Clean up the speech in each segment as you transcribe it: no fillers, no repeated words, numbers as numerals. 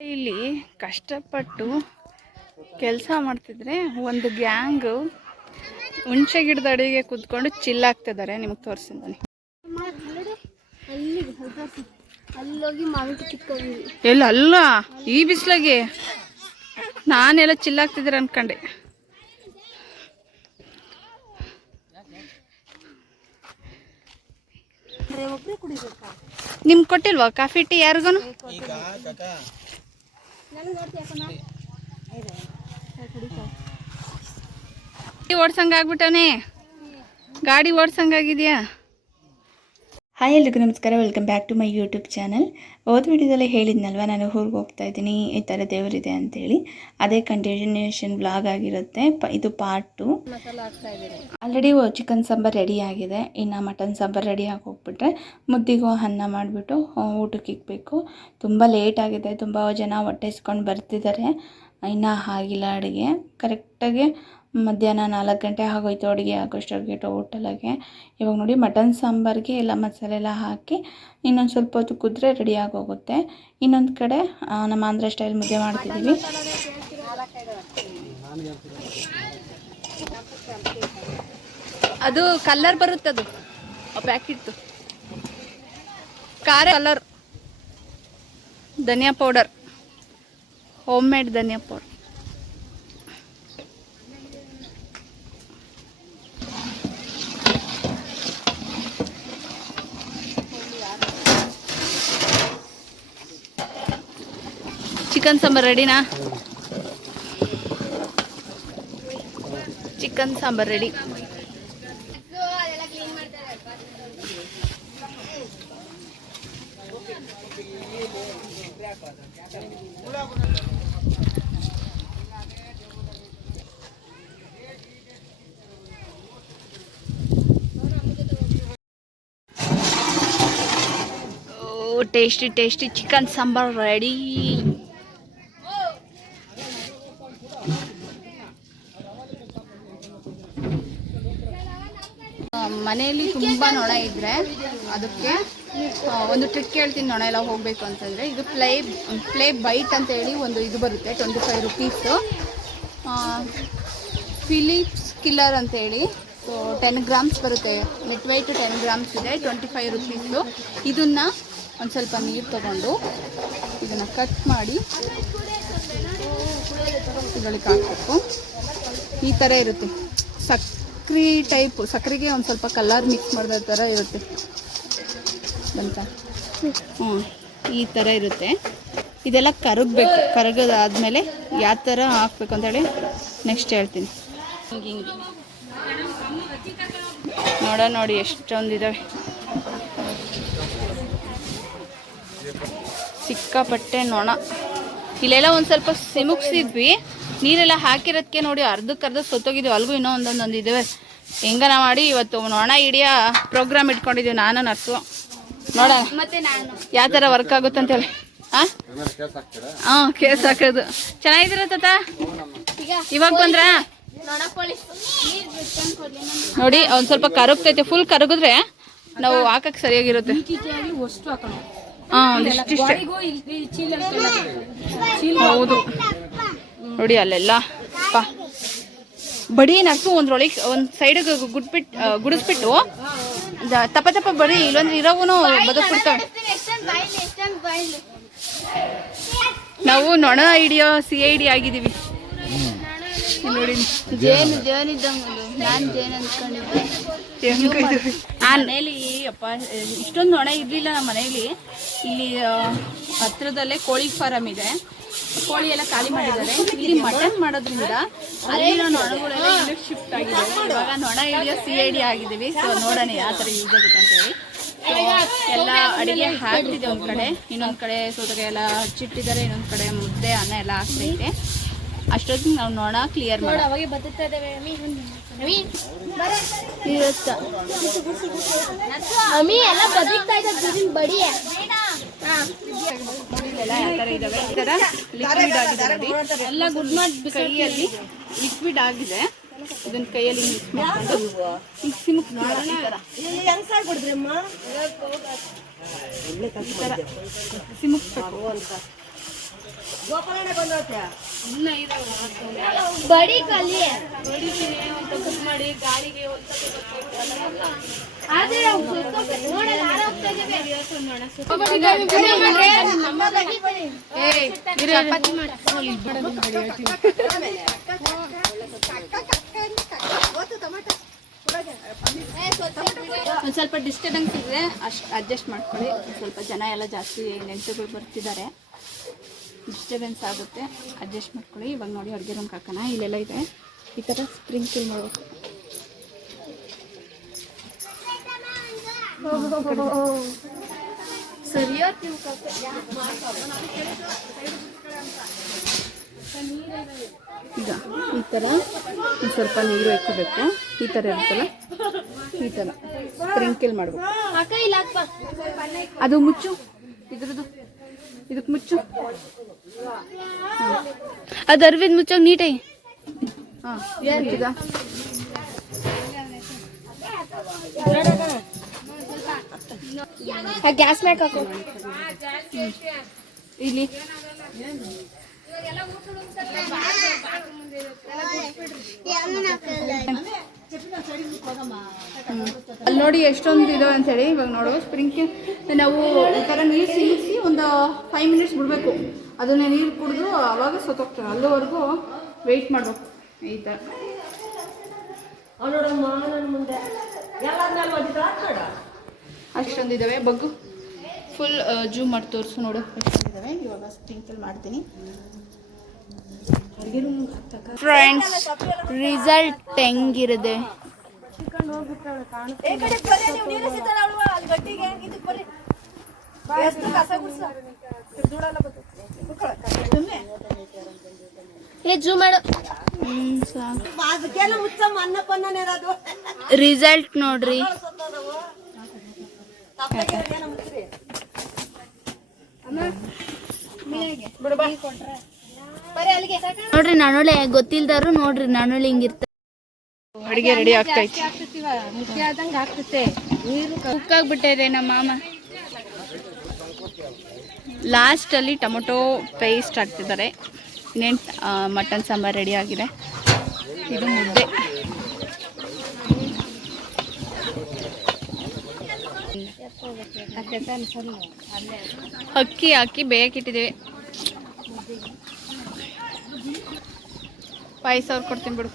ಇಲ್ಲಿ ಕಷ್ಟಪಟ್ಟು ಕೆಲಸ ಮಾಡ್ತಿದ್ರೆ ಒಂದು ಗ್ಯಾಂಗ್ ಹುಣಸೆ ಗಿಡದ ಅಡಿಗೆ ಕೂತ್ಕೊಂಡು ಚಿಲ್ ಆಗ್ತಿದ್ದಾರೆ. ನಿಮಗೆ ತೋರಿಸ್ತೀನಿ. ಎಲ್ಲ ಅಲ್ಲ, ಈ ಬಿಸಿಲಾಗೆ ನಾನೆಲ್ಲ ಚಿಲ್ ಆಗ್ತಿದ್ದೀರ ಅನ್ಕೊಂಡೆ. ನಿಮ್ಗೆ ಕೊಟ್ಟಿಲ್ವಾ ಕಾಫಿ ಟೀ ಯಾರಿಗೂ? ಓಡ್ಸಂಗ ಆಗ್ಬಿಟ್ಟವನೇ, ಗಾಡಿ ಓಡ್ಸಂಗಾಗಿದೆಯಾ? ಹಾಯ್ ಎಲ್ರಿಗೂ ನಮಸ್ಕಾರ, welcome back to my YouTube channel. ಹೋದ ವಿಡಿಯೋದಲ್ಲೇ ಹೇಳಿದ್ನಲ್ವ, ನಾನು ಊರಿಗೆ ಹೋಗ್ತಾ ಇದ್ದೀನಿ, ಈ ಥರ ದೇವರಿದೆ ಅಂತೇಳಿ. ಅದೇ ಕಂಟಿನ್ಯೂಷನ್ ಬ್ಲಾಗ್ ಆಗಿರುತ್ತೆ. ಇದು part 2. Already chicken sambar ready ಆಗಿದೆ. ಇನ್ನು ಮಟನ್ ಸಾಂಬಾರು ರೆಡಿ ಆಗಿ ಹೋಗ್ಬಿಟ್ರೆ ಮುದ್ದಿಗೂ ಅನ್ನ ಮಾಡಿಬಿಟ್ಟು ಊಟಕ್ಕೆ ಇಕ್ಬೇಕು. ತುಂಬ ಲೇಟ್ ಆಗಿದೆ, ತುಂಬ ಜನ ಹೊಟ್ಟೆ ಇಸ್ಕೊಂಡು ಬರ್ತಿದ್ದಾರೆ. ಇನ್ನೂ ಆಗಿಲ್ಲ ಅಡುಗೆ. ಕರೆಕ್ಟಾಗಿ ಮಧ್ಯಾಹ್ನ 4 ಗಂಟೆ ಆಗೋಯ್ತು ಅಡುಗೆ ಆಗೋಷ್ಟೊಳಗೆ ಟೋಟಲಾಗೆ. ಇವಾಗ ನೋಡಿ ಮಟನ್ ಸಾಂಬಾರಿಗೆ ಎಲ್ಲ ಮಸಾಲೆ ಎಲ್ಲ ಹಾಕಿ ಇನ್ನೊಂದು ಸ್ವಲ್ಪ ಹೊತ್ತು ಕುದ್ರೆ ರೆಡಿ ಆಗೋಗುತ್ತೆ. ಇನ್ನೊಂದು ಕಡೆ ನಮ್ಮ ಆಂಧ್ರ ಸ್ಟೈಲ್ ಮುದ್ದೆ ಮಾಡ್ತಿದ್ದೀವಿ. ಅದು ಕಲರ್ ಬರುತ್ತದು ಪ್ಯಾಕೆಟ್ ಖಾರ ಕಲರ್. ಧನಿಯಾ ಪೌಡರ್, ಹೋಮ್ ಮೇಡ್ ಧನಿಯಾ ಪೌಡರ್. ಚಿಕನ್ ಸಾಂಬಾರು ರೆಡಿನಾ? Chicken sambar ready. Tasty tasty chicken sambar ready. ಮನೆಯಲ್ಲಿ ತುಂಬ ನೊಣ ಇದ್ದರೆ ಅದಕ್ಕೆ ಒಂದು ಟ್ರಿಕ್ ಹೇಳ್ತೀನಿ. ನೊಣ ಎಲ್ಲ ಹೋಗಬೇಕು ಅಂತಂದರೆ ಇದು ಪ್ಲೇ ಬೈಟ್ ಅಂತೇಳಿ ಒಂದು ಇದು ಬರುತ್ತೆ, 25 ರುಪೀಸು. ಫಿಲಿಪ್ಸ್ ಕಿಲ್ಲರ್ ಅಂತೇಳಿ 10 ಗ್ರಾಮ್ಸ್ ಬರುತ್ತೆ. ನೆಟ್ ವೆಯ್ಟ್ 10 ಗ್ರಾಮ್ಸ್ ಇದೆ, 25 ರುಪೀಸು. ಇದನ್ನು ಒಂದು ಸ್ವಲ್ಪ ನೀರು ತಗೊಂಡು ಇದನ್ನು ಕಟ್ ಮಾಡಿ ಇದರೊಳಗೆ ಹಾಕಬೇಕು. ಈ ಥರ ಇರುತ್ತೆ, ಸಕ್ರೆ ಟೈಪು. ಸಕ್ಕರೆಗೆ ಒಂದು ಸ್ವಲ್ಪ ಕಲರ್ ಮಿಕ್ಸ್ ಮಾಡಿದ ಥರ ಇರುತ್ತೆ ಬಂತ. ಈ ಥರ ಇರುತ್ತೆ. ಇದೆಲ್ಲ ಕರಗಬೇಕು. ಕರಗದಾದ್ಮೇಲೆ ಯಾವ ಥರ ಹಾಕ್ಬೇಕು ಅಂತೇಳಿ ನೆಕ್ಸ್ಟ್ ಹೇಳ್ತೀನಿ. ನೋಡಿ ಎಷ್ಟೊಂದಿದ್ದಾವೆ, ಸಿಕ್ಕಾಪಟ್ಟೆ ನೊಣ. ಇಲ್ಲೆಲ್ಲ ಒಂದು ಸ್ವಲ್ಪ ಸಿಮುಕ್ಸಿದ್ವಿ, ನೀರೆಲ್ಲ ಹಾಕಿರೋದಕ್ಕೆ ನೋಡಿ ಅರ್ಧಕ್ಕರ್ಧ ಸೊತ್ತೋಗಿದ್ವಿ. ಅಲ್ಗೂ ಇನ್ನೂ ಒಂದೊಂದು ಇದ್ದಾವೆ. ಹೆಂಗನ ಮಾಡಿ ಇವತ್ತು ನೊಣ ಹಿಡಿಯೋ ಪ್ರೋಗ್ರಾಮ್ ಇಟ್ಕೊಂಡಿದ್ದೀವಿ ನಾನು ನರ್ಸು. ನೋಡ ಯಾವ ಥರ ವರ್ಕ್ ಆಗುತ್ತೆ ಅಂತೇಳಿ. ಕೇಸ್ ಹಾಕೋದು ಚೆನ್ನಾಗಿದ್ದೀರ ತಾತ? ಇವಾಗ ಬಂದ್ರ ನೋಡಿ, ಒಂದು ಸ್ವಲ್ಪ ಕರಗ್ತೈತೆ. ಫುಲ್ ಕರಗಿದ್ರೆ ನಾವು ಹಾಕಕ್ಕೆ ಸರಿಯಾಗಿರುತ್ತೆ. ಹೌದು ನೋಡಿ, ಅಲ್ಲೆಲ್ಲ ಬಡಿ ನರ್ಸು ಒಂದ್ರೊಳಗೆ ಒಂದು ಸೈಡಿಗೆ ಗುಡಿಸ್ಬಿಟ್ಟು ತಪ್ಪ ಬಡಿ, ಇಲ್ಲೊಂದ್ರೆ ಇರೋವು ಬದುಕ್ಬಿಡ್ತವೆ. ನಾವು ನೊಣ ಹಿಡಿಯೋ CID ಆಗಿದ್ದೀವಿ ನೋಡಿ. ನಾನು ಜೇನು ಅಂದ್ಕೊಂಡಿದ್ದೆ. ಮನೇಲಿ ಅಪ್ಪ ಇಷ್ಟೊಂದು ನೊಣ ಇರಲಿಲ್ಲ ನಮ್ಮ ಮನೇಲಿ. ಇಲ್ಲಿ ಹತ್ರದಲ್ಲೇ ಕೋಳಿ ಫಾರಮ್ ಇದೆ, ಕೋಳಿ ಎಲ್ಲ ಖಾಲಿ ಮಾಡಿದ್ದಾರೆ. ಇಲ್ಲಿ ಮಟನ್ ಮಾಡೋದ್ರಿಂದ ಅಲ್ಲಿರೋ ನೊಣಗಳೆಲ್ಲ ಇಲ್ಲಿ ಶಿಫ್ಟ್ ಆಗಿದೆ. ಇವಾಗ ನೊಣ ಹಿಡಿಯೋ CID ಆಗಿದ್ದೀವಿ. ಸೊ ನೋಡೋಣ ಯಾವ ಥರ ಯೂಸ್ ಆಗುತ್ತೆ ಅಂತೇಳಿ. ಎಲ್ಲ ಅಡುಗೆ ಹಾಕ್ತಿದೆ. ಒಂದು ಕಡೆ, ಇನ್ನೊಂದು ಕಡೆ ಸೌತೆಕಾಯಿ ಎಲ್ಲ ಹಚ್ಚಿಟ್ಟಿದ್ದಾರೆ, ಇನ್ನೊಂದು ಕಡೆ ಮುದ್ದೆ ಅನ್ನ ಎಲ್ಲ ಹಾಕ್ತೈತೆ. ಅಷ್ಟೊತ್ತಿಗೆ ನಾವು ನೊಣ ಕ್ಲಿಯರ್ ಮಾಡಿ ಎಲ್ಲ ಗುಡ್ ಮಾಡಿ ಕೈಯಲ್ಲಿ ಲಿಕ್ವಿಡ್ ಆಗಿದೆ. ಇದನ್ನ ಕೈಯಲ್ಲಿ ಮಿಕ್ಸ್ ಮಾಡ್ಕೊಂಡು ಸಿಮುಕ್ ಸಿಮುಕ್ಬೇಕು. ಬಡಿ ಕಲಿ ಮಾಡಿ ಗಾಳಿಗೆ ಆದ್ರೆ ನೋಡಲ್ಲ ಹೋಗ್ತಾ ಒಂದು ಸ್ವಲ್ಪ ಡಿಸ್ಟರ್ಬೆನ್ಸ್ ಇದೆ, ಅಷ್ಟು ಅಡ್ಜಸ್ಟ್ ಮಾಡ್ಕೊಳ್ಳಿ. ಸ್ವಲ್ಪ ಜನ ಎಲ್ಲ ಜಾಸ್ತಿ ನೆಂಟರುಗಳು ಬರ್ತಿದ್ದಾರೆ, ಡಿಸ್ಟರ್ಬೆನ್ಸ್ ಆಗುತ್ತೆ, ಅಡ್ಜಸ್ಟ್ ಮಾಡ್ಕೊಳ್ಳಿ. ಇವಾಗ ನೋಡಿ ಅಡುಗೆ ರೂಮ್ ಹಾಕೋಣ. ಇಲ್ಲೆಲ್ಲ ಇದೆ, ಈ ಥರ ಸ್ಪ್ರಿಂಕ್ಲ್ ಮಾಡಬೇಕು. ಸರಿಯೋ ಈಗ ಈ ಥರ ಒಂದು ಸ್ವಲ್ಪ ನೀರು ಇಕ್ಕಬೇಕು. ಈ ಥರ ಇರುತ್ತಲ್ಲ, ಈ ಥರ ಸ್ಪ್ರಿಂಕಲ್ ಮಾಡಬೇಕು. ಅಕ್ಕ ಇಲ್ಲ ಅಕ್ಕ ಅದು ಮುಚ್ಚು, ಇದ್ರದ್ದು ಇದಕ್ಕೆ ಮುಚ್ಚು. ಅದು ಅರ್ವಿಂದ್ ಮುಚ್ಚೋಗಿ ನೀಟಾಗಿ. ಹಾಂ ಈಗ ಗ್ಯಾಸ್ ಮ್ಯಾಕ್ ಹಾಕೋ ಇಲ್ಲಿ ಅಲ್ಲಿ ನೋಡಿ ಎಷ್ಟೊಂದು ಇದಾವೆ ಅಂತೇಳಿ. ಇವಾಗ ನೋಡು ಸ್ಪ್ರಿಂಕ್ಲ್ ನಾವು ಈ ಥರ ನೀರು ಸಿಗಿಸಿ ಒಂದು 5 ಮಿನಿಟ್ಸ್ ಬಿಡಬೇಕು. ಅದನ್ನ ನೀರು ಕುಡಿದು ಅವಾಗ ಸತ್ತೋಗ್ತಾರೆ. ಅಲ್ಲಿವರೆಗೂ ವೆಯ್ಟ್ ಮಾಡಬೇಕು. ಈ ಥರ ಅಷ್ಟೊಂದಿದ್ದಾವೆ. ಬಗ್ಗು ಫುಲ್ ಜೂಮ್ ಮಾಡಿ ತೋರಿಸು ನೋಡು ಎಷ್ಟೊಂದಿದ್ದಾವೆ. ಇವಾಗ ಸ್ಪ್ರಿಂಕಲ್ ಮಾಡ್ತೀನಿ. ಫ್ರೆಂಡ್ಸ್, ರಿಸಲ್ಟ್ ಹೆಂಗಿರುತ್ತೆ? ಜೂಮ್ ಮಾಡು. ರಿಸಲ್ಟ್ ನೋಡ್ರಿ. ನೋಡ್ರಿ ನಾನೊಳ್ಳೆ ಗೊತ್ತಿಲ್ದಾರು ನೋಡ್ರಿ ನಾನೊಳ್ಳೆ ಹಿಂಗಿರ್ತ. ಅಡಿಗೆ ರೆಡಿ ಆಗ್ತೈತಿ. ಕುಕ್ಕಾಗ್ಬಿಟ್ಟಿದೆ ನಮ್ಮ ಮಾಮ. ಲಾಸ್ಟಲ್ಲಿ ಟೊಮೊಟೊ ಪೇಸ್ಟ್ ಹಾಕ್ತಿದ್ದಾರೆ. ಇನ್ನೇನು ಮಟನ್ ಸಾಂಬಾರು ರೆಡಿ ಆಗಿದೆ. ಇದು ಮುದ್ದೆ. ಅಕ್ಕಿ ಹಾಕಿ ಬೇಯಕ್ಕಿಟ್ಟಿದ್ದೀವಿ. ಪಾಯಸ ಅವ್ರು ಕೊಡ್ತೀನಿ ಬಿಡು.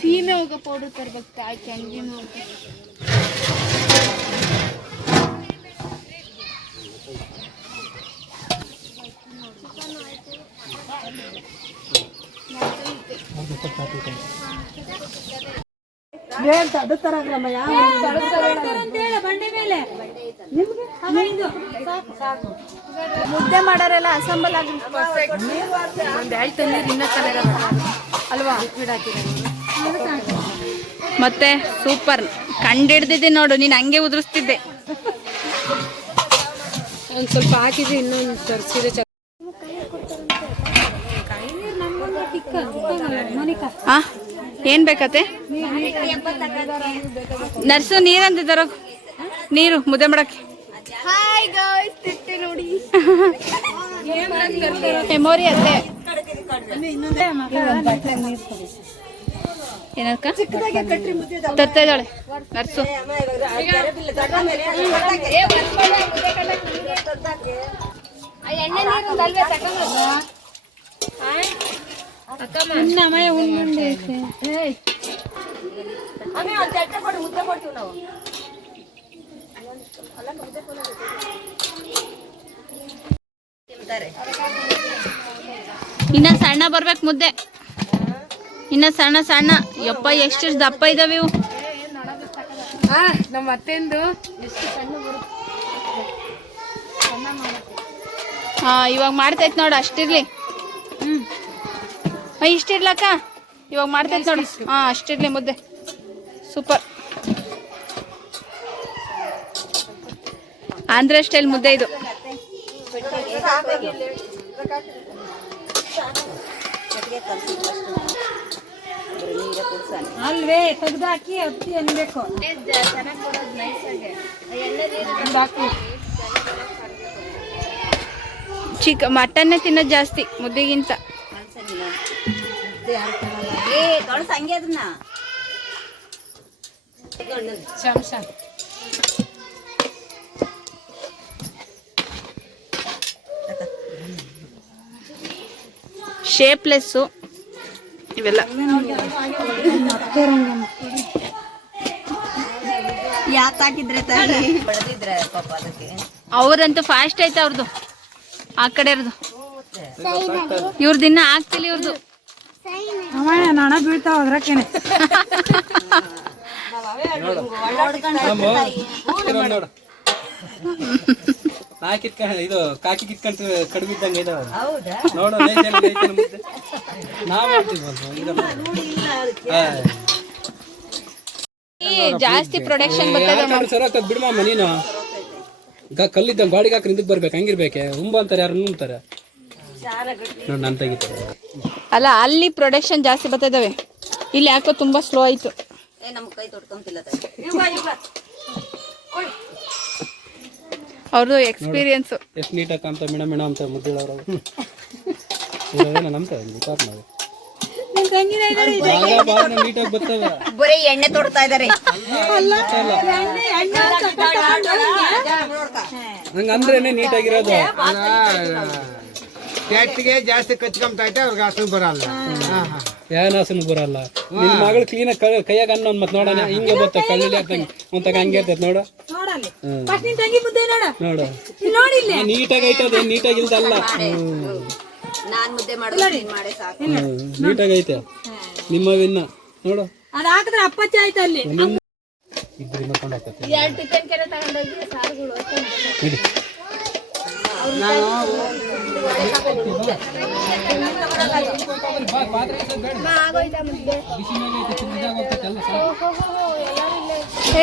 ಸೀಮೆ ಹೋಗ ಪೌಡರ್ ತರ್ಬೇಕು. ಆಯ್ತು ಹಂಗೇನು ಮುದ್ದೆ ಮಾಡೋರೆಲ್ಲ ಅಸಂಬಲ್ ಆಗಿ ಅಲ್ವಾ? ಮತ್ತೆ ಸೂಪರ್ ಕಂಡಿಡ್ದಿದ್ದೆ ನೋಡು. ನೀನು ಹಂಗೆ ಉದುರಿಸ್ತಿದ್ದೆ. ಒಂದು ಸ್ವಲ್ಪ ಹಾಕಿದ್ರೆ ಇನ್ನೊಂದು ತರಿಸಿದ್ರೆ ಏನ್ ಬೇಕತ್ತೆ? ನರ್ಸು ನೀರಂತಿದ್ದಾರ, ನೀರು ಮುದ್ದೆ ಮಾಡಕ್ಕೆ. ಮೆಮೊರಿ ಅತ್ತೆ ಏನಕ್ಕ ತರ್ತಾ ಇದ್ದಾಳೆ ನರ್ಸು. ಇನ್ನ ಸಣ್ಣ ಬರ್ಬೇಕು ಮುದ್ದೆ, ಇನ್ನ ಸಣ್ಣ ಸಣ್ಣ. ಯಪ್ಪ ಎಷ್ಟು ದಪ್ಪ ಇದಾವೆ ಇವು. ನಮ್ಮ ಅತ್ತೆಂದು ಹಾ ಇವಾಗ ಮಾಡ್ತೈತ್ ನೋಡು. ಅಷ್ಟಿರ್ಲಿ. ಇಷ್ಟಿರ್ಲಕ್ಕ ಇವಾಗ ಮಾಡ್ತೈತ್ ನೋಡು. ಹಾ ಅಷ್ಟಿರ್ಲಿ ಮುದ್ದೆ. ಸೂಪರ್. ಆಂಧ್ರ ಸ್ಟೈಲ್ ಮುದ್ದೆ ಇದು. ಅಲ್ವೇ ತೆಗ್ದಾಕಿ ಅತ್ತಿ ಅನ್ಬೇಕು. ಮಟನ್ನೇ ತಿನ್ನೋದು ಜಾಸ್ತಿ ಮುದ್ದೆಗಿಂತ. ಚಮಚ ಶೇಪ್ಲೆಸ್ಸು ಇವೆಲ್ಲ ಅವ್ರಂತೂ ಫಾಸ್ಟ್ ಆಯ್ತು ಅವ್ರದ್ದು, ಆ ಕಡೆ ಇರೋದು ಇವ್ರದ್ದು ಇನ್ನ ಆಗ್ತಿಲ್ಲ ಇವ್ರದ್ದು. ನಾಣ ಬೀಳ್ತಾವ ಅದ್ರಕ್ಕೇನೆ. ಇದು ಕಾಕಿ ಕಿತ್ಕೊಂಡ್ ಕಡಿಮಿದ್ದಂಗೆ ಇದಾವ ನೋಡು. ಜಾಸ್ತಿ ಪ್ರೊಡಕ್ಷನ್ ಬರ್ತದೆ ಬಿಡ್ಮಮ್ಮ ನೀನು. ಕಲ್ಲಿದ್ದಂಗೆ ಗಾಡಿಗೆ ಹಾಕಿ ನಿಂದಕ್ಕೆ ಬರ್ಬೇಕು, ಹಂಗಿರ್ಬೇಕೆ. ಹುಂಬ ಅಂತಾರೆ, ಯಾರು ಅಂತಾರೆ ನೋಡಿ. ನಾನು ತೆಗಿತಾರೆ ಅಲ್ಲ, ಅಲ್ಲಿ ಪ್ರೊಡಕ್ಷನ್ ಜಾಸ್ತಿ ಬರ್ತಿದಾವೆ, ಇಲ್ಲಿ ಯಾಕೋ ತುಂಬಾ ಸ್ಲೋ ಆಯ್ತು. ಅವ್ರದ್ದು ಎಕ್ಸ್ಪೀರಿಯನ್ಸ್. ಎಷ್ಟು ನೀಟಾಗಿ ಕಾಣ್ತಾ ಮೇಣ ಅಂತ ಮುದ್ದಿಳವ್ರ ನಮ್ತಾರೆ ನಾವು ನೀಟಾಗಿ ಬರ್ತವೆ. ಬರೀ ಎಣ್ಣೆ ತೊಡ್ತಾ ಇದಾರೆ. ಹಂಗಂದ್ರೇನೆ ನೀಟಾಗಿರೋದು. ಟ್ಯಾಕ್ಟಿಗೆ ಜಾಸ್ತಿ ಕಚ್ಕೊಂಬೈತೆ, ಅವ್ರಿಗೆ ಹಸು ಬರಲ್ಲ. ಏನ್ ಹಸನು ಬರಲ್ಲ. ನಿನ್ ಮಗಳು ಕ್ಲೀನ್ ಕೈಯಾಗ ಅನ್ನ ಮತ್ ನೋಡೋಣ, ಹಿಂಗೆ ಬರ್ತದೆ ಕಳ್ಳಲ್ಲಿ ಹಾಕಂಗೆ ಒಂತಾಗ ಹಂಗೆ ಇರ್ತೈತೆ ನೋಡು. ನೋಡು ನೀಟಾಗಿ ಐತದೆ, ನೀಟಾಗಿಲ್ದಲ್ಲ. ನಾನ್ ಮುದ್ದೆ ಮಾಡೋದು ಮಾಡಿ ಸಾಕು. ನೀಟಾಗಿ ಐತೆ ನಿಮ್ಮವಿನ್ನ ನೋಡು. ಅದ್ ಹಾಕಿದ್ರೆ ಅಪ್ಪಚ್ಚ ಆಯ್ತು ಅಲ್ಲಿ. ಇಬ್ಬರು ನೋಡ್ಕೊಂಡು ಹಾಕತ್ತೆ.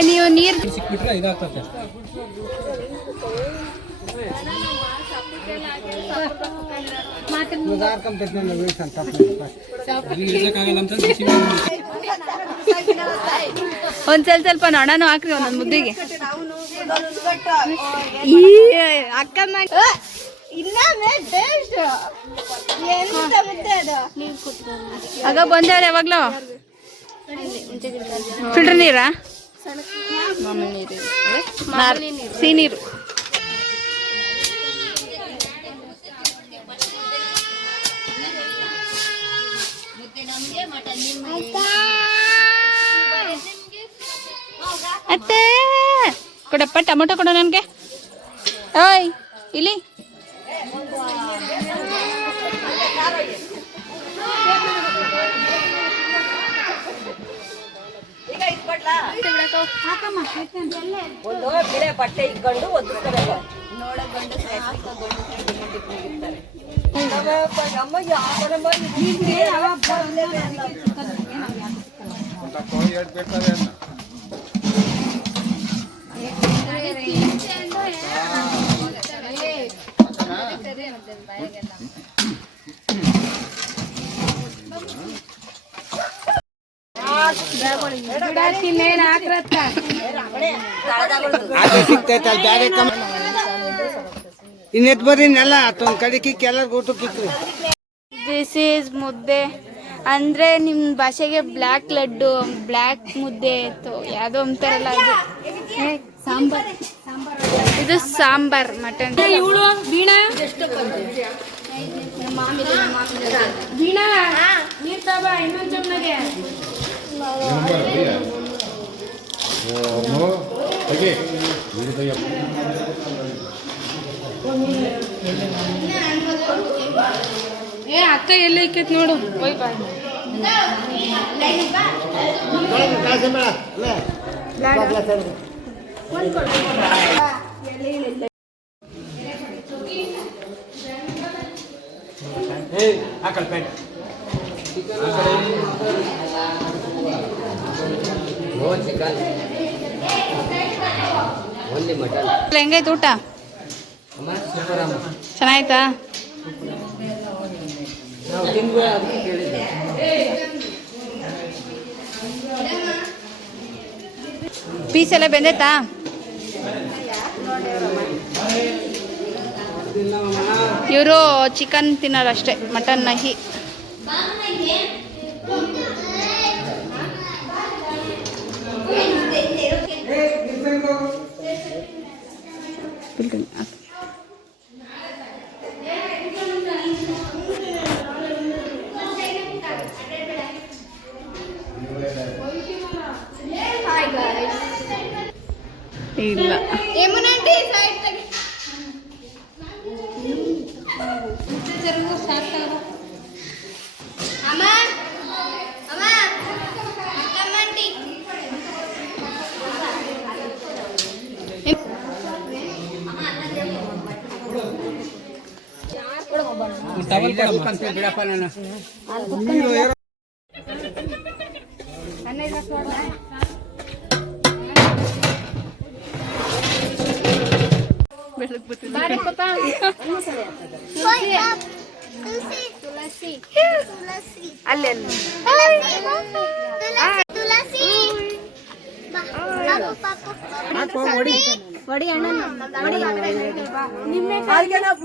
ನೀವು ನೀರ್ ಸಿಕ್ಬಿಟ್ರೆ ಇದಾಗ್ತದೆ. ಒಂದ್ ಸ್ವಲ್ಪ ನೊಣನು ಹಾಕ್ರಿ ಒಂದೊಂದು ಮುದ್ದೆಗೆ. ಈ ಅಕ್ಕ ಆಗ ಬಂದವ್ರು ಯಾವಾಗ್ಲೂ ಫಿಲ್ಟರ್ ನೀರಾ, ಸಿಹಿ ನೀರು. ಅತ್ತೆ ಕೊಡಪ್ಪ ಟೊಮೊಟೊ ಕೊಡ ನನ್ಗೆ. ಓಯ್ ಇಲ್ಲಿ ಒಂದು ಬಿಳೆ ಬಟ್ಟೆ ಇಟ್ಕೊಂಡು ಒದಿಸ್ಕೋಬೇಕು. ನೋಡ ಗಂಡು ಇನ್ನೆತ್ ಬರ್ರಿ ನೆಲ್ಲ ತೊಂದ್ ಕಡಿಕಿಕ್ಕೆ ಎಲ್ಲರಿಗೂ ಊಟಕ್ಕಿತ್ತು. ದಿಸ್ ಈಸ್ ಮುದ್ದೆ ಅಂದ್ರೆ ನಿಮ್ಮ ಭಾಷೆಗೆ ಬ್ಲ್ಯಾಕ್ ಲಡ್ಡು, ಬ್ಲ್ಯಾಕ್ ಮುದ್ದೆ ಯಾವುದೋ ಅಂತಾರಲ್ಲ ಅದು. ಸಾಂಬಾರ್, ಇದು ಸಾಂಬಾರ್ ಮಟನ್. ಇವಳು ವೀಣಾ ವೀಣಾ ನೀರ್ ತಬಾ ಇನ್ನೊಂದ್ ಚಮ್ನಗೆ. ಏ ಅಕ್ಕ ಎಲ್ಲ ಇಕ್ಕೈತ್ ನೋಡು. ಹೋಯ್ ಬಾ. ಹೆಂಗೈತೆ ಊಟ? ಚೆನ್ನಾಯ್ತಾ? ಪೀಸ್ ಎಲ್ಲ ಬೆಂದೈತಾ? ಇವರು ಚಿಕನ್ ತಿನ್ನೋರು ಅಷ್ಟೇ, ಮಟನ್ ನಹಿ. ಇಲ್ಲ ಬಿಡಪ್ಪ ನಾನು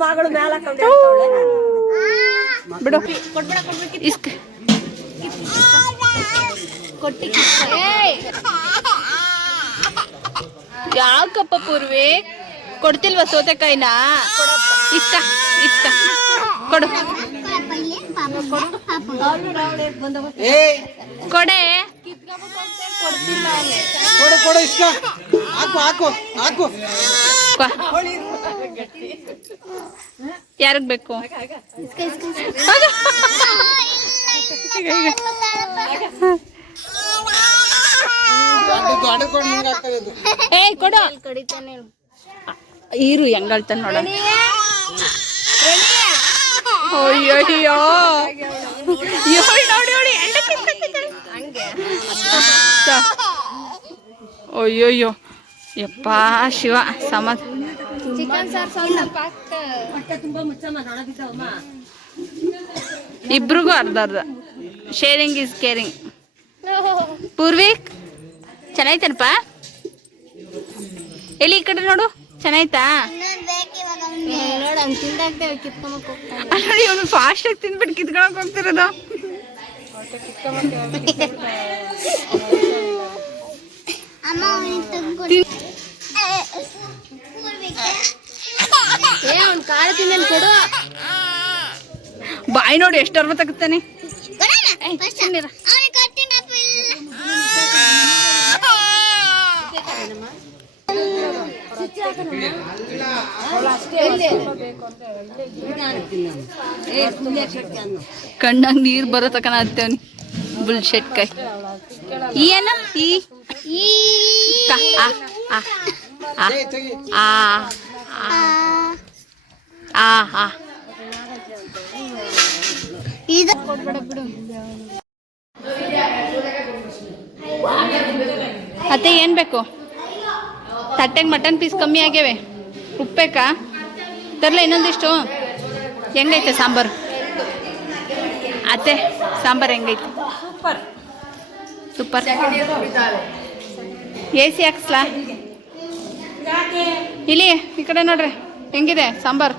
ಮಗಳು ಮ್ಯಾಲ ಬಿಡು ಇಸ್ಕ ಯಾಕಪ್ಪ ಪೂರ್ವಿ ಕೊಡ್ತಿಲ್ವಾ ಸೌತೆಕಾಯಿನ? ಇಷ್ಟ ಇಷ್ಟ ಕೊಡು ಕೊಡೆ. ಕೊಡು ಕೊಡು ಇಷ್ಟ ಹಾಕು ಹಾಕು ಹಾಕು. ಯಾರಿಗ್ ಬೇಕು? ಏಯ್ ಕೊಡು. ಇರು ಹೆಂಗಳ್ತಾನ ನೋಡ. ಅಯ್ಯಯ್ಯೋ ನೋಡಿ ಅಯ್ಯೋಯ್ಯೋ ಯಪ್ಪ ಶಿವ ಸಮಾಧ. ಇಬ್ರಿಗೂ ಅರ್ಧ ಅರ್ಧ. Sharing is caring. ಪೂರ್ವಿಕ್ ಚೆನ್ನಾಯ್ತನಪ್ಪ? ಎಲ್ಲಿ ಈ ಕಡೆ ನೋಡು, ಚೆನ್ನಾಯ್ತಾ? ನೋಡಿ ಇವನು ಫಾಸ್ಟ್ ಆಗಿ ತಿಂದ್ಬಿಟ್ಟು ಕಿತ್ಕೊಳಕ್ ಹೋಗ್ತಿರೋದು. ಬಾಯಿ ನೋಡಿ ಎಷ್ಟು ಅರ್ವ ತಗುತ್ತಾನೆ. ಕಣ್ಣಾಗ ನೀರ್ ಬರೋ ತಕನ ಹತ್ತೇವನಿ ಬುಲ್ಶೆಟ್ ಕೈ. ಏನ ಈ ಅತ್ತೆ ಏನ್ ಬೇಕು? ತಟ್ಟೆಗೆ ಮಟನ್ ಪೀಸ್ ಕಮ್ಮಿ ಆಗ್ಯಾವೆ. ಉಪ್ಪಬೇಕಾ? ತರಲ ಇನ್ನೊಂದಿಷ್ಟು. ಹೆಂಗೈತೆ ಸಾಂಬಾರು? ಅತ್ತೆ ಸಾಂಬಾರು ಹೆಂಗೈತೆ? ಸೂಪರ್. AC ಹಾಕ್ಸ್ಲಾ? ಇಲ್ಲಿ ಈ ಕಡೆ ನೋಡ್ರಿ ಹೆಂಗಿದೆ ಸಾಂಬಾರು?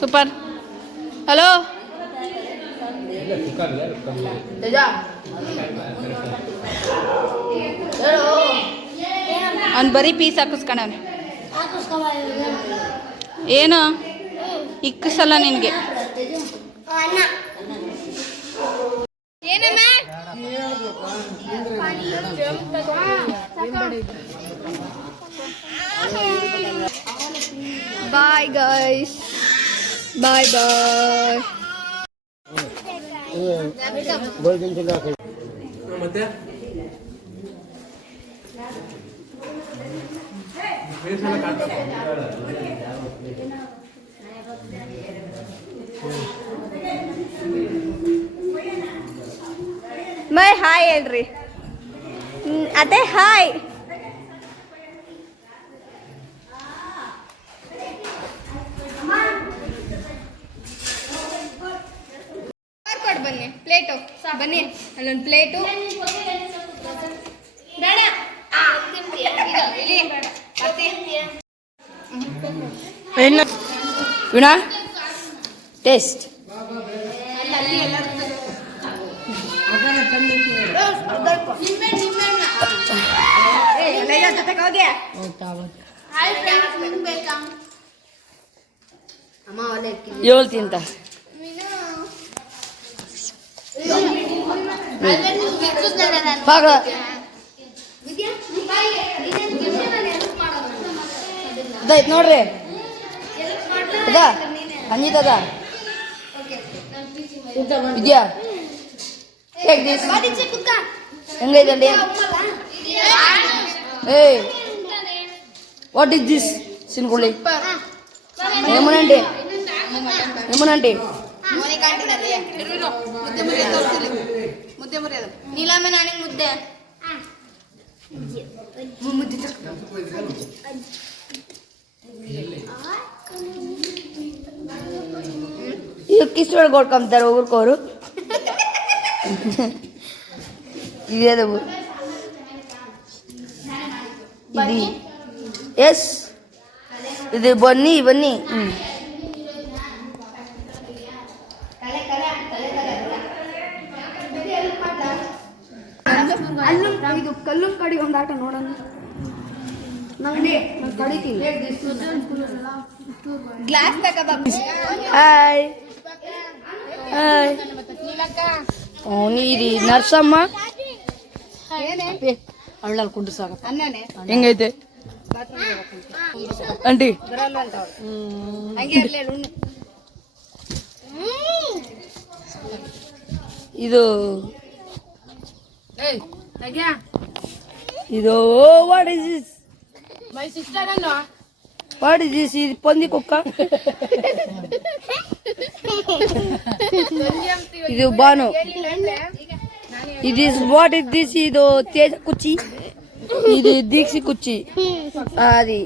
ಸೂಪರ್. ಹಲೋ ಅವ್ನು ಬರೀ ಪೀಸ್ ಹಾಕಿಸ್ಕೊಂಡವ್ನು. ಏನು ಇಕ್ಕಿಸಲ್ಲ ನಿನಗೆ. ಬಾಯ್ ಗೈಸ್, ಬಾಯ್ ಬಾಯ್. ಮತ್ತೆ ಮೈ ಹಾಯ್ ಹೇಳ್ರಿ ಅದೇ. ಹಾಯ್ ಕೊಡ್ ಬನ್ನಿ ಪ್ಲೇಟು ಸಾಕು. ಬನ್ನಿ ಅಲ್ಲೊಂದು ಪ್ಲೇಟು ಬೇಡ ವೀಣಾ ಟೇಸ್ಟ್ ಹೇಳ್ತಿಂತ ಅದಾಯ್ತು ನೋಡ್ರಿ ಅದಾ ಅಂಜಿತದ ಇದೆಯಾ ಹೆಂಗೈತೆ ಏಯ್ ವಾಟ್ ಇಸ್ ದಿಸ್ ಸಿನ್ಗುಳ್ಳಿ ಯಮುನಂಟಿ ಯಮುನಂಟಿ ನೀಲಮ್ಮ ನನಗೆ ಮುದ್ದೆ ಇದು ಕಿಸ್ ಒಳಗೆ ಹೊಡ್ಕೊಂತಾರೆ ಊರ್ಕೋರು ಇದೇದವು ಇದು ಎಸ್ ಇದು ಬನ್ನಿ ಬನ್ನಿ ಇದು ಕಲ್ಲು ಕಡೆಗೆ ಒಂದು ಆಟ ನೋಡೋಣ ಗ್ಲಾಸ್ ಹಾಯ್ ಹಾಯ್ ನೀರಿ ನರ್ಸಮ್ಮ ಅವಳಲ್ಲಿ ಕುಂಡ್ರಸಾಗ ಹೆಂಗೈತೆ ಆಂಟಿ ಇದು ಇದು what is this what is this ಇದು ಪಂದಿ ಕುಕ್ಕ ಇದು ಬಾನು ಇದು ವಾಟ್ ಇಸ್ ದಿಸ್ ಇದು ತೇಜ ಕುಚ್ಚಿ ಇದು ದೀಕ್ಷಿ ಕುಚ್ಚಿ అది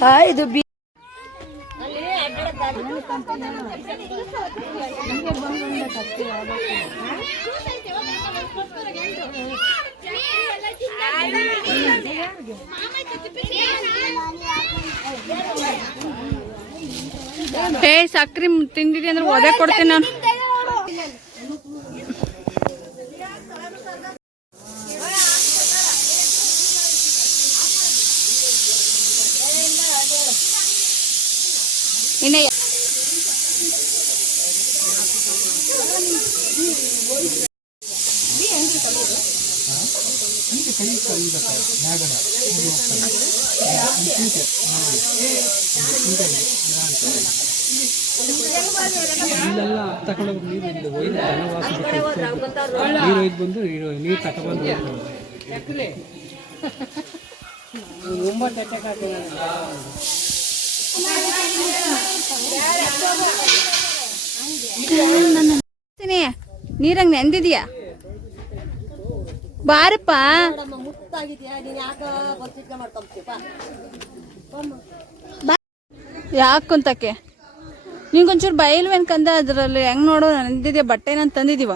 ಹಾಯ್ ಇದು ಸಕ್ರಿ ತಿಂದಿದ್ದೆ ಅಂದ್ರೆ ಒದೆ ಕೊಡ್ತೀನಿ ನಾನು. ಇನ್ನ ಇಲ್ಲೆಲ್ಲ ತಗೊಂಡೋಗಿ ನೀರು ಇಲ್ಲಿ ಒಯ್ದು ಜನವಾಸ ನೀರು ಒಯ್ದು ಬಂದು ನೀರು ತಗೊಂಡ್ಬಂದು ನೀರಂಗ್ ನೆಂದಿದ್ಯಾ ಬಾರಪ್ಪ ಯಾಕಂತಕ್ಕೆ ನಿಂಗೊಂಚೂರು ಬಯಲ್ವೇನ್ಕಂದ ಅದ್ರಲ್ಲಿ ಹೆಂಗ್ ನೋಡೋ ನಂದಿದ್ಯಾ ಬಟ್ಟೆ ನಾನು ತಂದಿದೀವ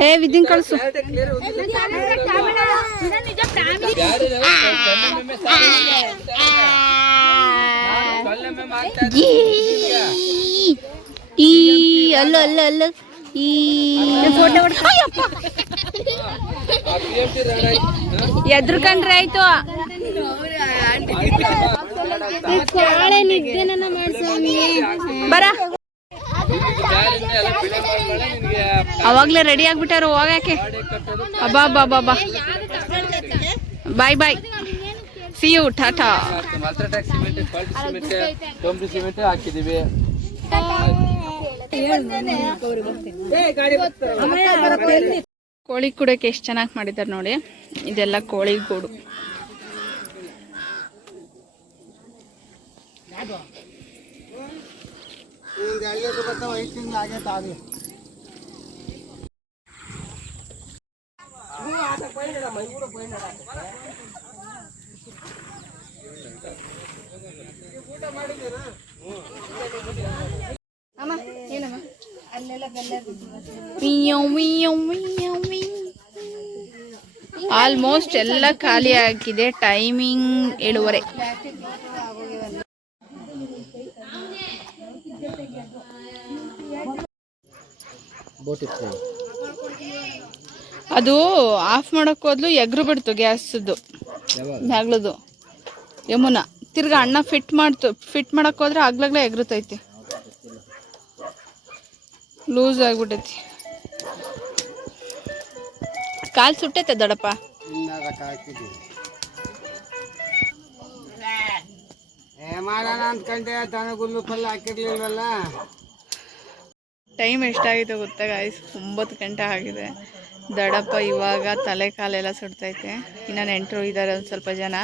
ಏ ವಿದ್ಯನ್ ಕಳ್ಸು ಈ ಅಲ್ಲ ಅಲ್ಲ ಅಲ್ಲ ಈ ಫೋಟೋ ಎದ್ರಕಂಡ್ರೆ ಆಯ್ತು ಬರ ಅವಾಗ್ಲೇ ರೆಡಿ ಆಗ್ಬಿಟ್ಟಾರ ಹೋಗಕ್ಕೆ ಅಬ್ಬಾ ಬಾ ಬಾ ಬಾ bye bye see you Tata cement ಹಾಕಿದೀವಿ. ಕೋಳಿ ಕುಡಕ್ಕೆ ಎಷ್ಟು ಚೆನ್ನಾಗಿ ಮಾಡಿದ್ದಾರೆ ನೋಡಿ. ಇದೆಲ್ಲ ಕೋಳಿ ಗೂಡು. ಆಲ್ಮೋಸ್ಟ್ ಎಲ್ಲ ಖಾಲಿ ಆಗಿದೆ. ಟೈಮಿಂಗ್ 7:30. ಅದು ಆಫ್ ಮಾಡಕ್ ಹೋದ್ಲು, ಎಗ್ರು ಬಿಡ್ತು ಗ್ಯಾಸ್ದು ಮ್ಯಾಗ್ಲದು ಯಮುನಾ. ತಿರ್ಗಾ ಅಣ್ಣ ಫಿಟ್ ಮಾಡಕ್ ಹೋದ್ರೆ ಆಗ್ಲಾಗ್ಲೇ ಎಗ್ರುತೈತಿ, ಲೂಸ್ ಆಗ್ಬಿಟ್ಟೈತಿ. ಕಾಲ್ ಸುಟ್ಟೈತೆ ದೊಡ್ಡಪ್ಪ. ಮಾಡೋಣ ಅಂದ್ಕೊಂಡೆ, ತನಗುಲ್ಲು ಫಲ್ಲ ಹಾಕಿರ್ಲಿಲ್ವಲ್ಲ. ಟೈಮ್ ಎಷ್ಟಾಗಿದೆ ಗೊತ್ತಾ ಗಾಯ್ಸ್? 9 ಗಂಟೆ ಆಗಿದೆ. ದೊಡ್ಡಪ್ಪ ಇವಾಗ ತಲೆ ಕಾಲೆಲ್ಲ ಸುಡ್ತೈತೆ. ಇನ್ನು ನೆಂಟರು ಇದ್ದಾರೆ ಒಂದು ಸ್ವಲ್ಪ ಜನ.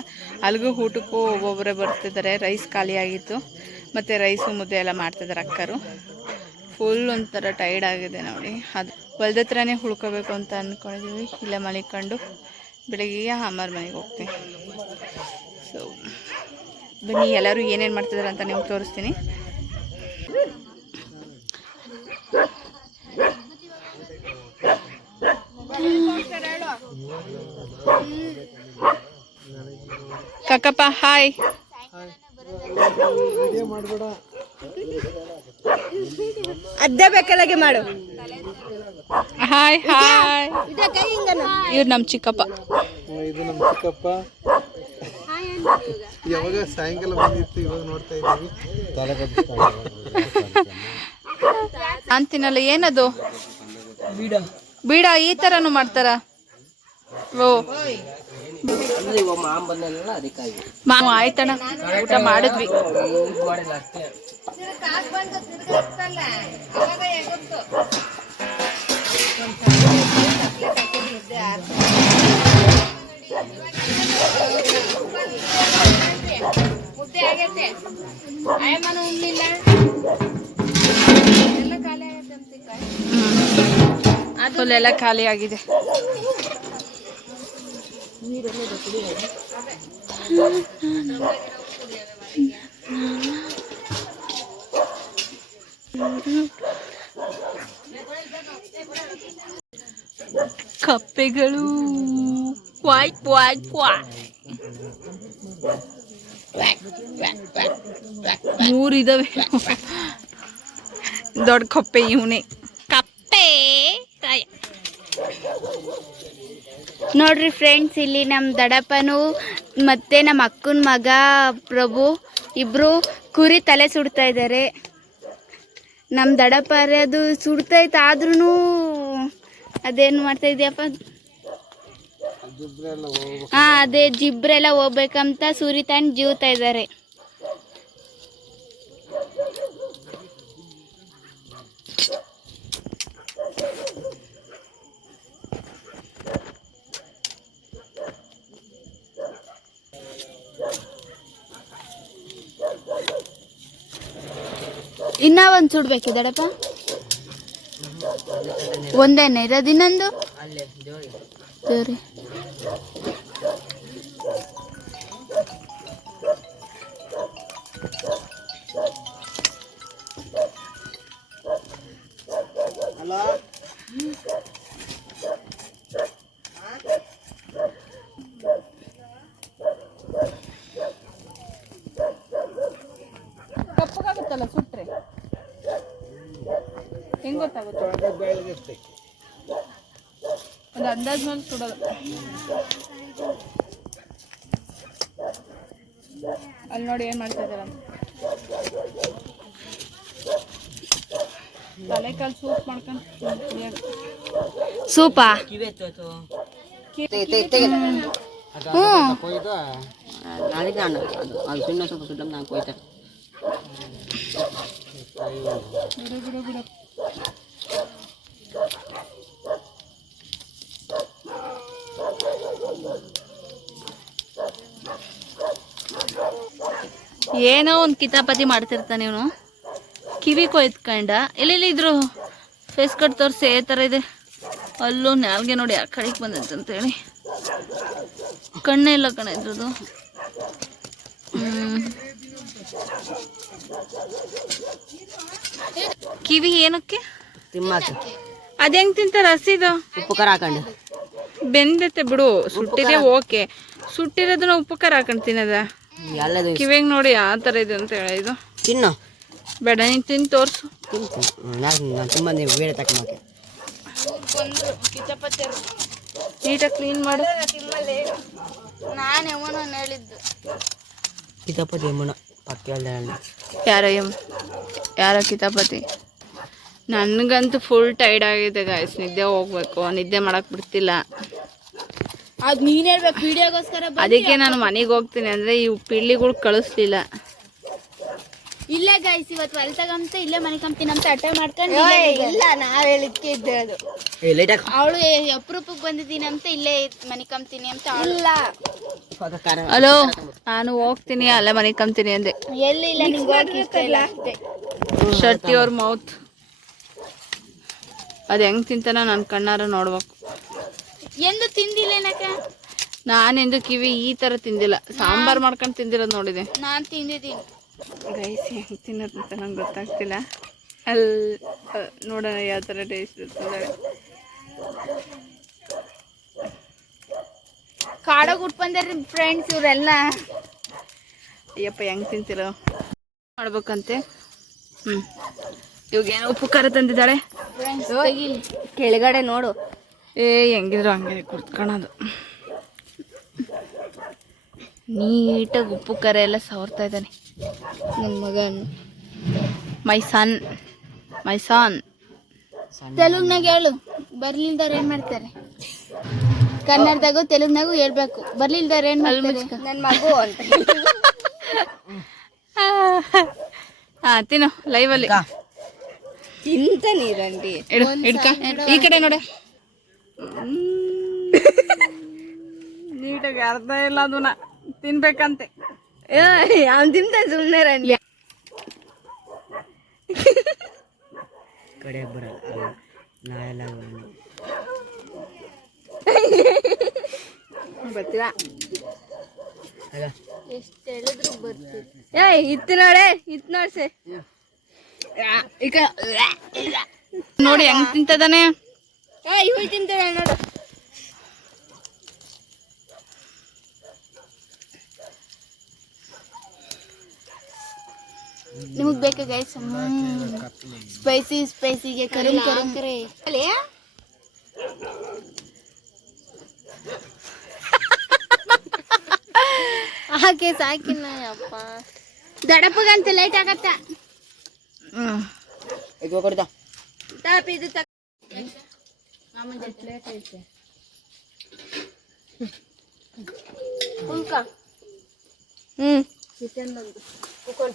ಅಲ್ಲಿಗೂ ಊಟಕ್ಕೂ ಒಬ್ಬೊಬ್ಬರೇ ಬರ್ತಿದ್ದಾರೆ. ರೈಸ್ ಖಾಲಿ ಆಗಿತ್ತು, ಮತ್ತು ರೈಸು ಮುದ್ದೆ ಎಲ್ಲ ಮಾಡ್ತಿದ್ದಾರೆ ಅಕ್ಕರು. ಫುಲ್ ಒಂಥರ ಟೈರ್ಡ್ ಆಗಿದೆ ನೋಡಿ. ಅದು ಹೊಲ್ದ ಹತ್ರನೇ ಉಳ್ಕೋಬೇಕು ಅಂತ ಅಂದ್ಕೊಂಡಿದ್ದೀವಿ. ಇಲ್ಲೇ ಮಲಿಕೊಂಡು ಬೆಳಗ್ಗೆ ಅಮ್ಮರ ಮನೆಗೆ ಹೋಗ್ತೀನಿ. ಸೊ ಬನ್ನಿ, ಎಲ್ಲರೂ ಏನೇನು ಮಾಡ್ತಿದ್ದಾರೆ ಅಂತ ನಿಮ್ಗೆ ತೋರಿಸ್ತೀನಿ. ಕಾಕಪ್ಪ ಹಾಯ್. ಅದ್ದೇ ಬೇಕಲ್ಲಾಗೆ ಮಾಡು. Hi hi. ಇವ್ರು ನಮ್ಮ ಚಿಕ್ಕಪ್ಪ. ಇದು ನಮ್ಮ ಚಿಕ್ಕಪ್ಪ. ಯಾವಾಗ ಸಾಯಂಕಾಲ ಬಂದಿತ್ತು, ಇವಾಗ ನೋಡ್ತಾ ಇದ್ದೀವಿ. ಅಂತಿನಲ್ಲ, ಏನದು ಬೀಡ? ಈ ಥರನೂ ಮಾಡ್ತಾರ? ಓ ಆಯ್ತಣ್ಣ, ಊಟ ಮಾಡಿದ್ವಿ. ಮುದ್ದೆ ಆಗೈತೆ, ಆಯಮ್ಮನ ಉಣ್ಲಿಲ್ಲ, ಎಲ್ಲ ಖಾಲಿ ಆಗೈತೆ ಅಂತ. ಫುಲ್ಲೆಲ್ಲ ಖಾಲಿ ಆಗಿದೆ. ಕಪ್ಪೆಗಳು ಕ್ವಾಯ್ ಕ್ವಾಯ್ ಕ್ವಾಯ್. 3 ಇದಾವೆ. ದೊಡ್ಡ ಕಪ್ಪೆ ಇವನೇ ಕಪ್ಪೆ ತಾಯ. ನೋಡ್ರಿ ಫ್ರೆಂಡ್ಸ್, ಇಲ್ಲಿ ನಮ್ಮ ದಡಪ್ಪನು ಮತ್ತೆ ನಮ್ಮ ಅಕ್ಕನ ಮಗ ಪ್ರಭು ಇಬ್ರು ಕುರಿ ತಲೆ ಸುಡ್ತಾ ಇದ್ದಾರೆ. ನಮ್ಮ ದಡಪ್ಪ ಅದು ಸುಡ್ತೈತೆ, ಆದ್ರೂ ಅದೇನು ಮಾಡ್ತಾ ಇದೆಯಪ್ಪ? ಅದೇ ಜಿಬ್ರೆಲ್ಲ ಹೋಗ್ಬೇಕಂತ ಸೂರಿ ತಾಂಡ್ ಜೀವ್ತಾ ಇದ್ದಾರೆ. ಇನ್ನ ಒಂದು ಸುಡ್ಬೇಕು ದಡಪ್ಪ? ಒಂದೇನೆ ಇರೋದು, ಇನ್ನೊಂದು ದೇವ್ರಿ. ಕಪ್ಪಗಾಗುತ್ತಲ್ಲ ಸುಟ್ರೆ, ಹೆಂಗ್ ಗೊತ್ತಾಗುತ್ತೆ? ಒಂದು ಅಂದಾಜ್ ಮೇಲೆ ಸುಡೋದು. ಅಲ್ಲಿ ನೋಡಿ ಏನು ಮಾಡ್ತಾ ಇದ್ದಾರ. ತಲೆಕಾಲು ಸೂಪ್ ಮಾಡ್ಕೊಂಡು ಸೂಪಾ? ಏನೋ ಒಂದು ಕಿತಾಪತಿ ಮಾಡ್ತಿರ್ತಾನೆ ಇವನು. ಕಿವಿ ಕೊಯ್ತ್ಕೊಂಡ. ಎಲ್ಲೆಲ್ಲಿದ್ರು ಫೇಸ್ ಕಟ್ ತೋರಿಸಿ ಈ ಥರ ಇದೆ. ಅಲ್ಲೂ ನಾಲ್ಗೆ ನೋಡಿ ಆ ಕಡೆಗೆ ಬಂದಂತೇಳಿ. ಕಣ್ಣೇ ಇಲ್ಲ ಕಣ ಇದ್ರದ್ದು. ಕಿವಿ ಏನಕ್ಕೆ? ತಿಮ್ಮಕ್ಕೆ ಅದ್ ಹೆಂಗ್ ತಿಂತಾರ ಹಸಿದು? ಉಪ್ಪು ಖಾರ ಹಾಕೊಂಡು. ಬೆಂದೈತೆ ಬಿಡು, ಸುಟ್ಟಿದೆ ಓಕೆ. ಸುಟ್ಟಿರೋದನ್ನ ಉಪ್ಪು ಖಾರ ಹಾಕೊಂಡು ತಿನ್ನದ? ಎಲ್ಲದು ಕಿವಿಗೆ ನೋಡಿ ಯಾವ ಥರ ಇದೆ ಅಂತ ಹೇಳಿದು. ತಿನ್ನು. ಬೇಡ ನೀನು ತಿಂದು ತೋರಿಸು. ನಾನು ತುಂಬ ಬೇರೆ ತಕ್ಕ ನೀಟಾಗಿ ಕ್ಲೀನ್ ಮಾಡು. ನಾನು ಯಾವನೋ ಹೇಳಿದ್ದು ಕಿತಾಪತಿ ಯಮ್ಮನ ಪಕ್ಕ ಯಾರೋ ಕಿತಾಪತಿ. ನನಗಂತೂ ಫುಲ್ ಟೈರ್ಡ್ ಆಗಿದೆ ಗಾಯ್ಸ್, ನಿದ್ದೆ ಹೋಗ್ಬೇಕು, ನಿದ್ದೆ ಮಾಡಕ್ ಬಿಡ್ತಿಲ್ಲ. ಅದ್ ನೀನ್ ಹೇಳ್ಬೇಕು ವಿಡಿಯೋಗೋಸ್ಕರ. ಅದಕ್ಕೆ ನಾನು ಮನೆಗೆ ಹೋಗ್ತೀನಿ ಅಂದ್ರೆ ಈ ಪಿಳ್ಳಿಗಳು ಕಳಿಸ್ಲಿಲ್ಲ. ಇಲ್ಲೇ ಗೈಸ್ ಇವತ್ತು ಹೊಲ್ತಾಗಂತ ಇಲ್ಲೇ ಮನೆ ಕಂಪ್ತೀನಿ ಅಂತ ಅಟೆ ಮಾಡ್ಕೊಂಡು ಇಲ್ಲ, ನಾವ್ ಹೇಳಿದ್ಕೆ ಇದ್ದೆ ಅದು. ಅವಳು ಅಪರೂಪಕ್ಕೆ ಬಂದಿದ್ದೀನಿ ಅಂತ ಇಲ್ಲೇ ಮನೆ ಕಂಪ್ತೀನಿ ಅಂತ ಅವಳು. ಹಲೋ, ನಾನು ಹೋಗ್ತೀನಿ ಅಲ್ಲೇ ಮನೆ ಕಂಪ್ತೀನಿ ಅಂದೆ. ಎಲ್ಲಿ ಇಲ್ಲ, ನಿಂಗೆ ಹೋಗಕ್ಕೆ ಇಷ್ಟ ಇಲ್ಲ ಅಷ್ಟೇ. Shut your mouth. ಅದು ಹೆಂಗ್ ತಿಂತಾನ ನನ್ನ ಕಣ್ಣಾರ ನೋಡ್ಬೇಕು. ಎಂದು ತಿಂದಿಲ್ಲ ಏನಕ್ಕ? ನಾನೆಂದು ಕಿವಿ ಈ ಥರ ತಿಂದಿಲ್ಲ, ಸಾಂಬಾರು ಮಾಡ್ಕೊಂಡು ತಿಂದಿರೋದು ನೋಡಿದೆ. ನಾನು ತಿಂದಿದ್ದೀನಿ ಗೈಸ್, ಹೆಂಗೆ ತಿನ್ನೋದು ಅಂತ ನಂಗೆ ಗೊತ್ತಾಗ್ತಿಲ್ಲ. ಅಲ್ಲಿ ನೋಡೋಣ ಯಾವ ಥರ ಟೇಸ್ಟ್ ಇರ್ತದೆ. ಕಾಡೋಗಿ ಉಟ್ ಬಂದಾರ್ರಿ ಫ್ರೆಂಡ್ಸ್ ಇವರೆಲ್ಲ. ಅಯ್ಯಪ್ಪ ಹೆಂಗೆ ತಿಂತಿರೋ ಮಾಡ್ಬೇಕಂತೆ. ಇವಾಗ ಏನೋ ಉಪ್ಪು ಖಾರ ತಂದಿದ್ದಾಳೆ. ಕೆಳಗಡೆ ನೋಡು. ಹೆಂಗಿದ್ರು ಹಂಗೆ ಕುರ್ತ್ಕೊಳೋದು. ನೀಟಾಗಿ ಉಪ್ಪು ಖಾರ ಎಲ್ಲ ಸವರ್ತಾ ಇದ್ದಾನೆ ನನ್ನ ಮಗನು. ಮೈ ಸನ್. ತೆಲುಗ್ನಾಗ ಹೇಳು, ಬರ್ಲಿಲ್ದವ್ರು ಏನ್ ಮಾಡ್ತಾರೆ? ಕನ್ನಡದಾಗೂ ತೆಲುಗ್ನಾಗೂ ಹೇಳ್ಬೇಕು. ಬರ್ಲಿಲ್ದವ್ರು ಏನ್ ಮಾಡ್ತಾರೆ? ನನ್ನ ಮಗು ಅಂತ. ತಿನ್ನು ಲೈವಲ್ಲಿ ತಿಂತ ನೀರಂಡಿ ಇಡ್ಕ ಈ ಕಡೆ ನೋಡೆ. ನೀಟಾಗಿ ಅರ್ಧ ಇಲ್ಲ ಅದನ್ನ ತಿನ್ಬೇಕಂತೆ. ಅವ್ನು ತಿಂತ ಸುಮ್ಮನೆ ರಂಡಿ. ಕಡೆ ಬರಲ್ಲ ನಾ ಎಲ್ಲ ಬರ್ತೀವ. ಎಷ್ಟು ಹೇಳಿದ್ರು ಬರ್ತೀವಿ. ಇತ್ತು ನೋಡೆ, ಇತ್ತು ನೋಡ್ಸೆ. ನೋಡಿ ಹೆಂಗ್ ತಿಂತದಾನೆ. ಇವು ತಿಂತಾಳೆ ನೋಡು. ನಿಮಗ್ ಬೇಕಾ ಗೈಸ್? ಸ್ಪೈಸಿಗೆ ಕರಿಮ್ ಹಾಕಿ ಸಾಕಿನ ಅಪ್ಪ. ದಡಪ್ಪಗಂತ ಲೈಟ್ ಆಗತ್ತ. ಕೊಡ್ತಾ ತಾಪಿ ಇದು ತಕ್ಕ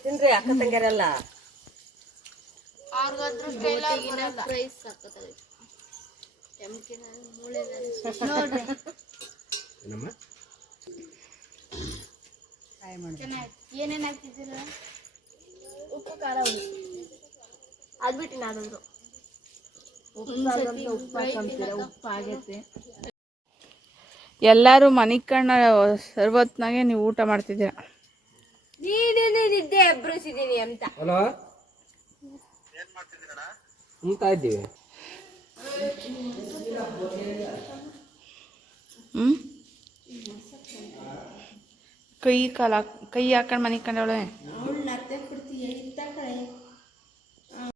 ತಿನ್ರಿ ಅಕ್ಕ ತಂಗಾರಲ್ಲ. ಏನೇನ್ ಹಾಕ್ತಿದ್ದೀರ? ಉಪ್ಪು ಖಾರ ಅದ್ಬಿಟ್ಟು ನಾನಂದ್ರು ಎಲ್ಲರೂ ಮನೆ ಕಣ್ಣ ಸರ್ವತ್ನಾಗೆ ನೀವು ಊಟ ಮಾಡ್ತಿದ್ದೀರ. ನೀನೇನಿದ್ದೆ ಎಬ್ರಿಸಿದೀನಿ ಅಂತ. ಹಲೋ, ಉಂತಾ ಇದ್ದೀವಿ. ಕೈ ಹಾಕೊಂಡು ಮನೆ ಕಂಡವಳೆ.